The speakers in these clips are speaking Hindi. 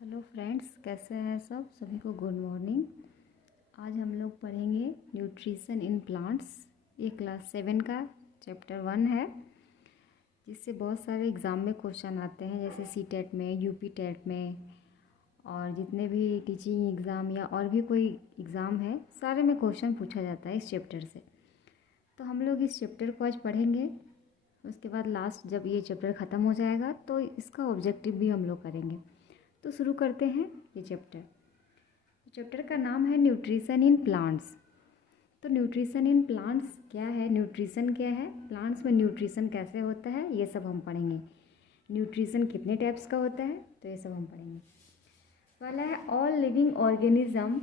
हेलो फ्रेंड्स, कैसे हैं सब? सभी को गुड मॉर्निंग। आज हम लोग पढ़ेंगे न्यूट्रिशन इन प्लांट्स। ये क्लास 7 का चैप्टर 1 है, जिससे बहुत सारे एग्ज़ाम में क्वेश्चन आते हैं, जैसे सी टेट में, यूपी टेट में, और जितने भी टीचिंग एग्ज़ाम या और भी कोई एग्ज़ाम है, सारे में क्वेश्चन पूछा जाता है इस चैप्टर से। तो हम लोग इस चैप्टर को आज पढ़ेंगे। उसके बाद लास्ट जब ये चैप्टर ख़त्म हो जाएगा तो इसका ऑब्जेक्टिव भी हम लोग करेंगे। तो शुरू करते हैं ये चैप्टर। चैप्टर का नाम है न्यूट्रिशन इन प्लांट्स। तो न्यूट्रिशन इन प्लांट्स क्या है, न्यूट्रिशन क्या है, प्लांट्स में न्यूट्रिशन कैसे होता है, ये सब हम पढ़ेंगे। न्यूट्रिशन कितने टाइप्स का होता है, तो ये सब हम पढ़ेंगे। पहला है all living organism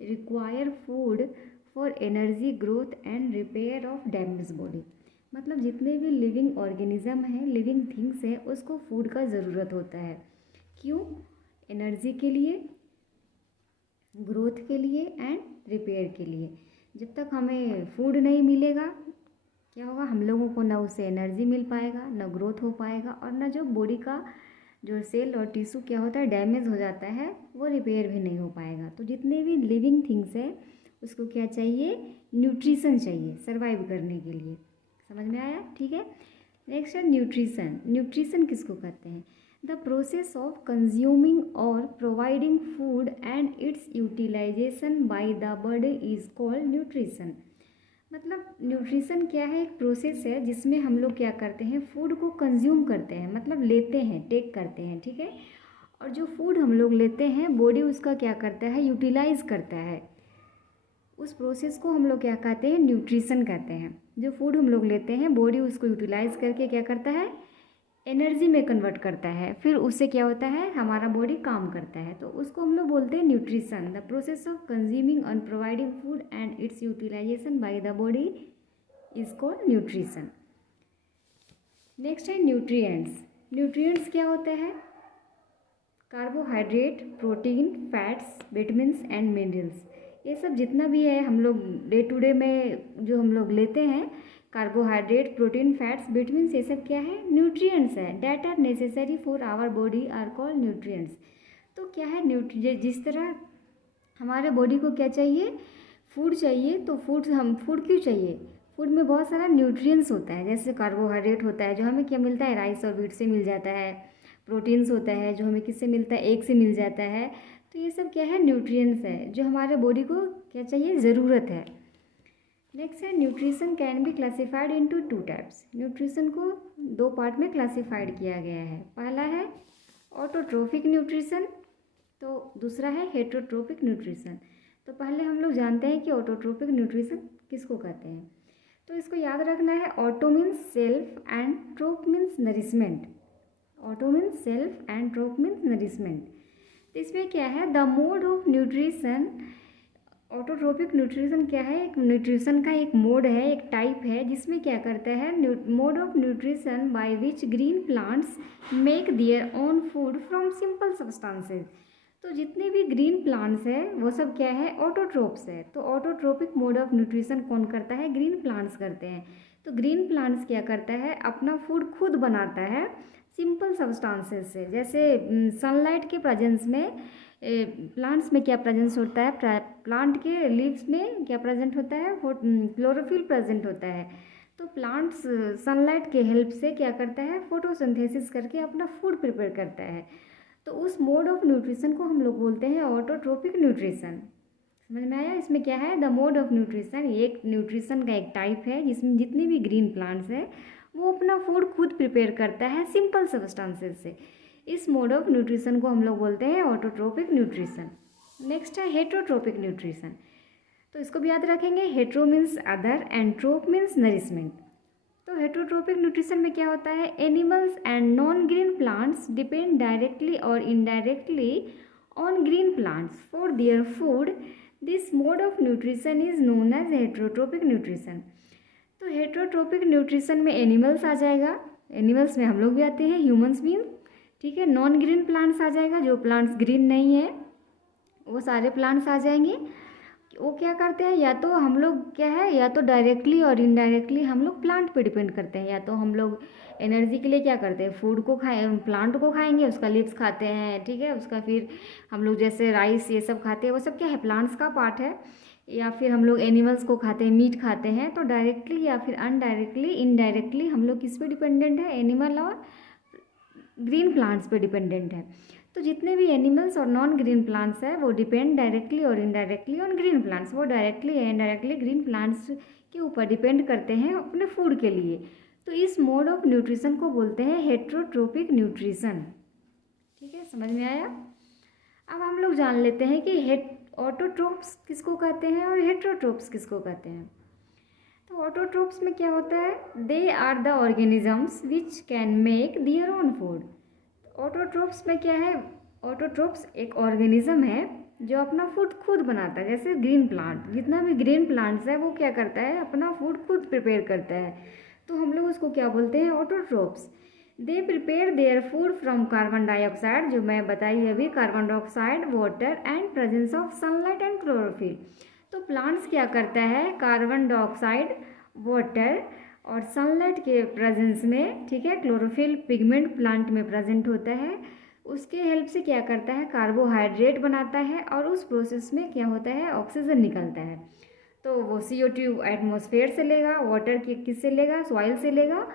require food for energy, growth and repair of damage body. मतलब जितने भी लिविंग ऑर्गेनिज्म हैं, लिविंग थिंग्स हैं, उसको फूड का ज़रूरत होता है। क्यों? एनर्जी के लिए, ग्रोथ के लिए एंड रिपेयर के लिए। जब तक हमें फूड नहीं मिलेगा, क्या होगा, हम लोगों को ना उससे एनर्जी मिल पाएगा, ना ग्रोथ हो पाएगा, और ना जो बॉडी का जो सेल और टिश्यू क्या होता है, डैमेज हो जाता है, वो रिपेयर भी नहीं हो पाएगा। तो जितने भी लिविंग थिंग्स है उसको क्या चाहिए, न्यूट्रिशन चाहिए सर्वाइव करने के लिए। समझ में आया? ठीक है। नेक्स्ट है न्यूट्रिशन। न्यूट्रिशन किसको कहते हैं? द प्रोसेस ऑफ कंज्यूमिंग और providing food and its utilization by the body is called nutrition. मतलब न्यूट्रिशन क्या है, एक प्रोसेस है जिसमें हम लोग क्या करते हैं, फूड को कंज्यूम करते हैं, मतलब लेते हैं, टेक करते हैं, ठीक है। और जो फूड हम लोग लेते हैं, बॉडी उसका क्या करता है, यूटिलाइज करता है। उस प्रोसेस को हम लोग क्या कहते हैं, न्यूट्रिशन कहते हैं। जो फूड हम लोग लेते हैं, बॉडी उसको यूटिलाइज करके क्या करता है, एनर्जी में कन्वर्ट करता है, फिर उससे क्या होता है, हमारा बॉडी काम करता है, तो उसको हम लोग बोलते हैं nutrition. The process of consuming and providing food and its utilization by the body is called nutrition. Next है न्यूट्रिएंट्स। न्यूट्रिएंट्स क्या होते हैं? Carbohydrate, protein, fats, vitamins and minerals. ये सब जितना भी है हम लोग डे टू डे में जो हम लोग लेते हैं, कार्बोहाइड्रेट, प्रोटीन, फैट्स, विटामिन्स, ये सब क्या है, न्यूट्रिएंट्स है। That are necessary for our body are called nutrients. तो क्या है, जिस तरह हमारे बॉडी को क्या चाहिए, फूड चाहिए, तो फूड क्यों चाहिए, फूड में बहुत सारा न्यूट्रिएंट्स होता है। जैसे कार्बोहाइड्रेट होता है जो हमें क्या मिलता है, राइस और व्हीट से मिल जाता है। प्रोटीन्स होता है जो हमें किससे मिलता है, एग से मिल जाता है। तो ये सब क्या है, न्यूट्रिएंट्स है जो हमारे बॉडी को क्या चाहिए, ज़रूरत है। नेक्स्ट है nutrition can be classified into 2 types. Nutrition को 2 पार्ट में क्लासिफाइड किया गया है। पहला है ऑटोट्रोफिक न्यूट्रिशन, तो दूसरा है हेटरोट्रोपिक न्यूट्रिशन। तो पहले हम लोग जानते हैं कि ऑटोट्रोपिक न्यूट्रिशन किसको कहते हैं। तो इसको याद रखना है, auto means self and troph means nourishment. Auto means self and troph means nourishment. तो इसमें क्या है, the mode of nutrition. Autotrophic nutrition क्या है, एक न्यूट्रिशन का एक मोड है, एक टाइप है, जिसमें क्या करता है, mode of nutrition by which green plants make their own food from simple substances. तो जितने भी ग्रीन प्लांट्स है वो सब क्या है, ऑटोट्रोप्स है। तो ऑटोट्रोपिक मोड ऑफ न्यूट्रिशन कौन करता है, ग्रीन प्लांट्स करते हैं। तो ग्रीन प्लांट्स क्या करता है, अपना फूड खुद बनाता है सिंपल सब्सटेंसेज से। जैसे सनलाइट के प्रेजेंस में प्लांट्स में क्या प्रेजेंस होता है, प्लांट के लीव्स में क्या प्रेजेंट होता है, क्लोरोफिल प्रेजेंट होता है। तो प्लांट्स सनलाइट के हेल्प से क्या करता है, फोटोसिंथेसिस करके अपना फूड प्रिपेयर करता है। तो उस मोड ऑफ न्यूट्रिशन को हम लोग बोलते हैं ऑटोट्रोपिक न्यूट्रिशन। समझ में आया? इसमें क्या है, द मोड ऑफ न्यूट्रिशन, एक न्यूट्रिशन का एक टाइप है जिसमें जितनी भी ग्रीन प्लांट्स है वो अपना फूड खुद प्रिपेयर करता है सिंपल सब्सटेंसेस से। इस मोड ऑफ न्यूट्रिशन को हम लोग बोलते हैं ऑटोट्रोपिक न्यूट्रिशन। नेक्स्ट है हेटरोट्रोपिक न्यूट्रिशन। तो इसको भी याद रखेंगे, hetero means other and troph means nourishment. तो हेटरोट्रोपिक न्यूट्रिशन में क्या होता है, animals and non green plants depend directly और indirectly on green plants for their food. This mode of nutrition is known as heterotrophic nutrition. तो हेटरोट्रोपिक न्यूट्रिशन में एनिमल्स आ जाएगा, एनिमल्स में हम लोग भी आते हैं, ह्यूमंस भी, ठीक है। नॉन ग्रीन प्लांट्स आ जाएगा, जो प्लांट्स ग्रीन नहीं है वो सारे प्लांट्स आ जाएंगे। वो क्या करते हैं, या तो हम लोग क्या है, या तो डायरेक्टली और इनडायरेक्टली हम लोग प्लांट पे डिपेंड करते हैं। या तो हम लोग एनर्जी के लिए क्या करते हैं, फूड को खाए, प्लांट को खाएंगे, उसका लीव्स खाते हैं, ठीक है, उसका फिर हम लोग जैसे राइस ये सब खाते हैं, वो सब क्या है, प्लांट्स का पार्ट है। या फिर हम लोग एनिमल्स को खाते हैं, मीट खाते हैं। तो डायरेक्टली या फिर अनडायरेक्टली इनडायरेक्टली हम लोग किस पे डिपेंडेंट है, एनिमल और ग्रीन प्लांट्स पे डिपेंडेंट है। तो जितने भी एनिमल्स और नॉन ग्रीन प्लांट्स है वो डिपेंड डायरेक्टली और इनडायरेक्टली ऑन ग्रीन प्लांट्स, वो डायरेक्टली या इनडायरेक्टली ग्रीन प्लांट्स के ऊपर डिपेंड करते हैं अपने फूड के लिए। तो इस मोड ऑफ न्यूट्रिशन को बोलते हैं हेट्रोट्रोपिक न्यूट्रिशन। ठीक है, समझ में आया। अब हम लोग जान लेते हैं कि ऑटोट्रोप्स किसको कहते हैं और हेट्रोट्रोप्स किसको कहते हैं। तो ऑटोट्रोप्स में क्या होता है, they are the organisms which can make their own food. Autotrophs में क्या है, ऑटोट्रोप्स एक ऑर्गेनिज्म है जो अपना फूड खुद बनाता है। जैसे ग्रीन प्लांट, जितना भी ग्रीन प्लांट्स है वो क्या करता है, अपना फूड खुद प्रिपेयर करता है। तो हम लोग उसको क्या बोलते हैं, autotrophs. They prepare their food from carbon dioxide, जो मैं बताई अभी, carbon dioxide, water and presence of sunlight and chlorophyll. तो प्लांट्स क्या करता है, कार्बन डाइऑक्साइड, वाटर और सनलाइट के प्रेजेंस में, ठीक है, क्लोरोफिल पिगमेंट प्लांट में प्रेजेंट होता है, उसके हेल्प से क्या करता है, कार्बोहाइड्रेट बनाता है और उस प्रोसेस में क्या होता है, ऑक्सीजन निकलता है। तो वो CO2 एटमॉस्फेयर से लेगा, वाटर की किससे लेगा, सॉइल से लेगा,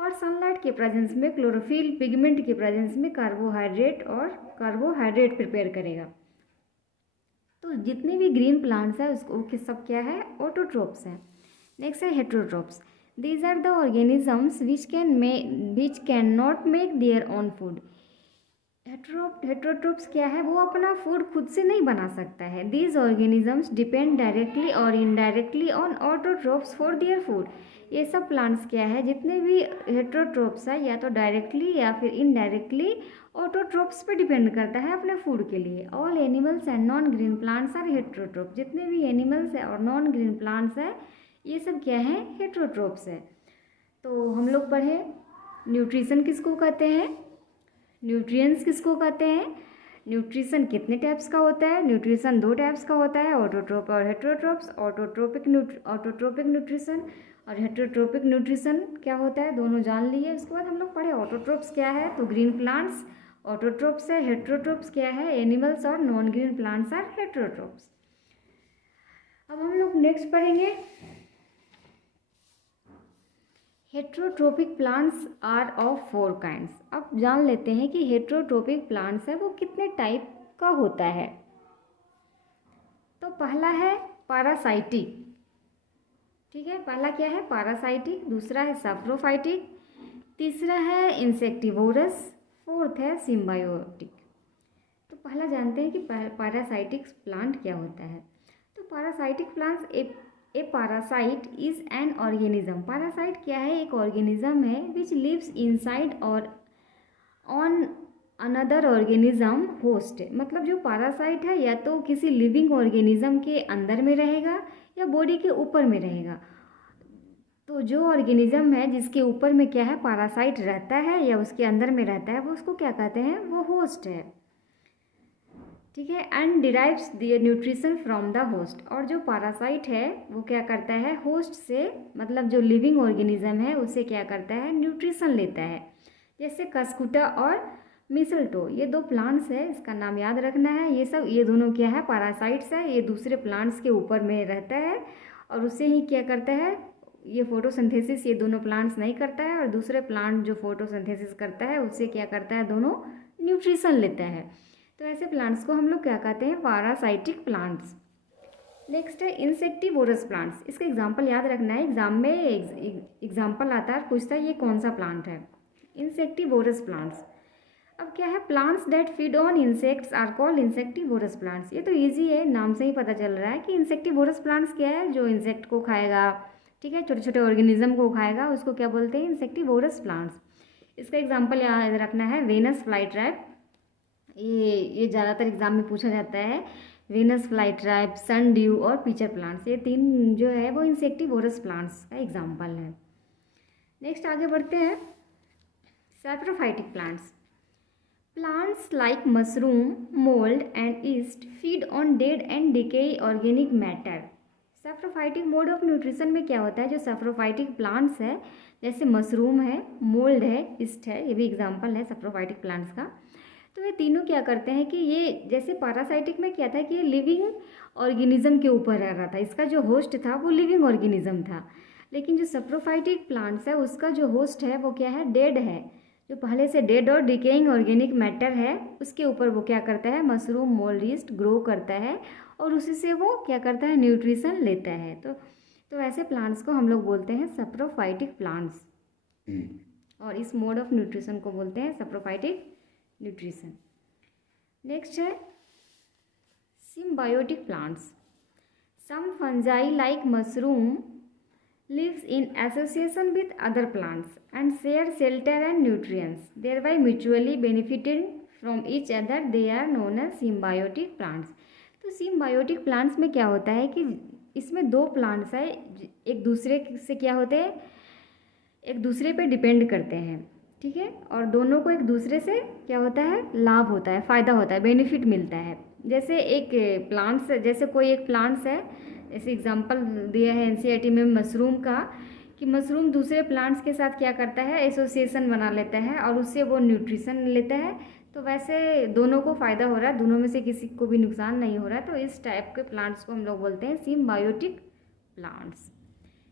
और सनलाइट के प्रेजेंस में, क्लोरोफिल पिगमेंट के प्रेजेंस में कार्बोहाइड्रेट प्रिपेयर करेगा। तो जितने भी ग्रीन प्लांट्स हैं उसको सब क्या है, ऑटोट्रोप्स हैं। नेक्स्ट है heterotrophs. These are the organisms which can not make their own food. Heterotrophs क्या है, वो अपना फूड खुद से नहीं बना सकता है। दीज ऑर्गेनिजम्स डिपेंड डायरेक्टली और indirectly on autotrophs for their food. ये सब प्लांट्स क्या है, जितने भी हेट्रोट्रोप्स है, या तो डायरेक्टली या फिर इनडायरेक्टली ऑटोट्रोप्स पे डिपेंड करता है अपने फूड के लिए। All animals and non green plants are heterotroph. जितने भी एनिमल्स है और नॉन ग्रीन प्लांट्स है ये सब क्या है, हेट्रोट्रोप्स है। तो हम लोग पढ़े न्यूट्रिशन किसको कहते हैं, न्यूट्रिएंट्स किसको कहते हैं, न्यूट्रिशन कितने टाइप्स का होता है, न्यूट्रिशन 2 टाइप्स का होता है, ऑटोट्रोप और हेट्रोट्रोप्स। ऑटोट्रोपिक न्यूट्रिशन और हेट्रोट्रोपिक न्यूट्रिशन क्या होता है, दोनों जान लिए। उसके बाद हम लोग पढ़े ऑटोट्रोप्स क्या है, तो ग्रीन प्लांट्स ऑटोट्रोप्स है, हेट्रोट्रोप्स क्या है, एनिमल्स और non green plants are heterotrophs. अब हम लोग नेक्स्ट पढ़ेंगे heterotrophic plants are of 4 kinds. अब जान लेते हैं कि हेट्रोट्रोपिक प्लांट्स है वो कितने टाइप का होता है। तो पहला है पैरासाइटिक, ठीक है, पहला क्या है, पैरासाइटिक, दूसरा है सैप्रोफाइटिक, तीसरा है इंसेक्टिवोरस, फोर्थ है सिम्बायोटिक। तो पहला जानते हैं कि पैरासाइटिक प्लांट क्या होता है। तो parasitic plants A parasite is an organism. Parasite क्या है, एक ऑर्गेनिज्म है विच लिव्स इनसाइड और ऑन अनदर ऑर्गेनिज्म होस्ट। मतलब जो पैरासाइट है या तो किसी लिविंग ऑर्गेनिज्म के अंदर में रहेगा या बॉडी के ऊपर में रहेगा। तो जो ऑर्गेनिज्म है जिसके ऊपर में क्या है, पैरासाइट रहता है या उसके अंदर में रहता है, वो उसको क्या कहते हैं, वो होस्ट है, ठीक है। And derives their nutrition from the host. और जो पैरासाइट है वो क्या करता है, होस्ट से, मतलब जो लिविंग ऑर्गेनिज्म है उससे क्या करता है, न्यूट्रिशन लेता है। जैसे कस्कुटा और मिसलटो, ये 2 प्लांट्स है, इसका नाम याद रखना है। ये दोनों क्या है, पैरासाइट्स है। ये दूसरे प्लांट्स के ऊपर में रहता है और उससे ही क्या करता है, ये फोटोसिंथेसिस ये दोनों प्लांट्स नहीं करता है, और दूसरे प्लांट जो फोटोसिंथेसिस करता है उससे क्या करता है, दोनों न्यूट्रिशन लेता है। तो ऐसे प्लांट्स को हम लोग क्या कहते हैं, पैरासाइटिक प्लांट्स। नेक्स्ट है इंसेक्टिवोरस प्लांट्स। इसका एग्जाम्पल याद रखना है, एग्जाम में एग्जाम्पल आता है, पूछता है ये कौन सा प्लांट है, इंसेक्टिवोरस प्लांट्स। अब क्या है, plants that feed on insects are called insectivorous plants. ये तो ईजी है, नाम से ही पता चल रहा है कि इंसेक्टिवोरस प्लांट्स क्या है, जो इंसेक्ट को खाएगा, ठीक है, छोटे छोटे ऑर्गेनिज्म को खाएगा, उसको क्या बोलते हैं, इंसेक्टिवोरस प्लांट्स। इसका एग्जाम्पल याद रखना है, वेनस फ्लाईट्रैप। ये ज़्यादातर एग्जाम में पूछा जाता है। वेनस फ्लाईट्रैप, सन ड्यू और पीचर प्लांट्स, ये 3 जो है वो इंसेक्टिवोरस प्लांट्स का एग्जाम्पल है। नेक्स्ट आगे बढ़ते हैं, saprophytic plants. Plants like mushroom, mold and yeast feed on dead and decay organic matter. Saprophytic mode of nutrition में क्या होता है, जो सैप्रोफाइटिक प्लांट्स है जैसे मशरूम है, मोल्ड है, ईस्ट है, ये भी एग्जांपल है सैप्रोफाइटिक प्लांट्स का। तो ये तीनों क्या करते हैं कि ये जैसे पैरासाइटिक में क्या था कि ये लिविंग ऑर्गेनिज्म के ऊपर रह रहा था, इसका जो होस्ट था वो लिविंग ऑर्गेनिज्म था। लेकिन जो सैप्रोफाइटिक प्लांट्स है उसका जो होस्ट है वो क्या है, डेड है, जो पहले से डेड और डिकेइंग ऑर्गेनिक मैटर है उसके ऊपर वो क्या करता है, मशरूम मोल्ड यीस्ट ग्रो करता है और उसी से वो क्या करता है, न्यूट्रिशन लेता है। तो ऐसे प्लांट्स को हम लोग बोलते हैं सैप्रोफाइटिक प्लांट्स, और इस मोड ऑफ न्यूट्रिशन को बोलते हैं सैप्रोफाइटिक न्यूट्रिशन। नेक्स्ट है symbiotic plants. Some fungi like mushroom lives in association with other plants and share shelter and nutrients, thereby mutually benefiting from each other. They are known as symbiotic plants. तो symbiotic plants में क्या होता है कि इसमें दो प्लांट्स है, एक दूसरे से क्या होते हैं, एक दूसरे पे डिपेंड करते हैं, ठीक है, और दोनों को एक दूसरे से क्या होता है, लाभ होता है, फ़ायदा होता है, बेनिफिट मिलता है। जैसे एक प्लांट्स, जैसे कोई एक प्लांट्स है, ऐसे एग्जांपल दिया है एनसीईआरटी में मशरूम का, कि मशरूम दूसरे प्लांट्स के साथ क्या करता है, एसोसिएशन बना लेता है और उससे वो न्यूट्रिशन लेता है। तो वैसे दोनों को फ़ायदा हो रहा है, दोनों में से किसी को भी नुकसान नहीं हो रहा है। तो इस टाइप के प्लांट्स को हम लोग बोलते हैं सिम्बायोटिक प्लांट्स,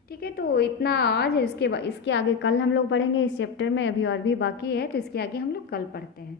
ठीक है। तो इतना आज है, इसके आगे कल हम लोग पढ़ेंगे इस चैप्टर में, अभी और भी बाकी है, तो इसके आगे हम लोग कल पढ़ते हैं।